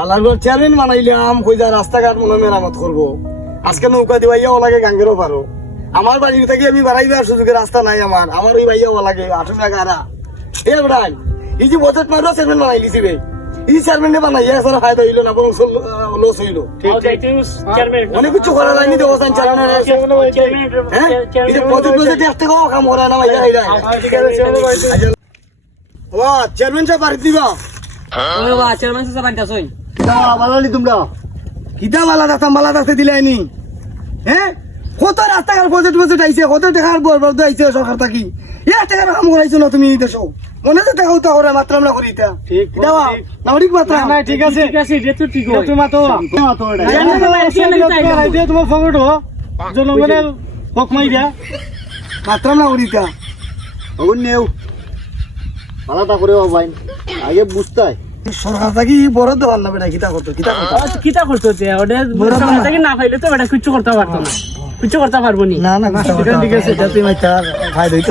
হালার চেয়ারম্যান বানাইলাম কই যা রাস্তাঘাট মনে হয় মেরামত করব আজকে নৌকা দিবাইয়া ওলাগে গাঙ্গেরও পারো আমার বাড়ির থেকে আমি বাড়াইবার সুযোগের রাস্তা নাই আমার আমার ওই ভাইয়া ওলাগে আঠো টাকা আরা এ বেড়াই এই যে বজেট মারো চেয়ারম্যান বানাই লিছি রে এই চেয়ারম্যানে বানাইয়া এছাড়া ফায়দা হইল না বরং লস হইল অনেক কিছু করা যায়নি তো অবস্থান চেয়ারম্যান হ্যাঁ এই যে প্রজেক্ট প্রজেক্ট কাম করে না ভাইয়া এইটা ও চেয়ারম্যান সাহেব বাড়ি দিবা বা চেয়ারম্যান সাহেব বাড়িতে আসুন বালালি তোমরা। কিতা বালা থাকতাম বালা থাকতে দিলাইনি হ্যাঁ কত রাস্তাঘাট প্রজেক্ট প্রজেক্ট আইছে কত টাকার বরবাদ আইছে সরকার থাকি। এক টাকার কাম করাইছো না তুমি দেশ মনে যে টাকা উতা করে মাত্রা আমরা করি এটা ঠিক, দেওয়া না ঠিক। মাত্রা। না ঠিক আছে। ঠিক আছে এটা। তো ঠিক এটা তুমি মাতো মাতো এটা তোমার ফকট হো জনগণের হক মাই দিয়া মাত্রা আমরা করি এটা ওগুন নেও। আলাদা করে ভাই আগে বুঝতে হয় বড় দেওয়ার না বেটা কিতা করতো কিতা করতো কিতা করতো হতে ওটা সরকার থেকে না পাইলে তো বেটা কিচ্ছু করতে পারতো না কিছু করতে পারব নি না না ঠিক আছে এটা তুই মাইতা ফায়দা হইতো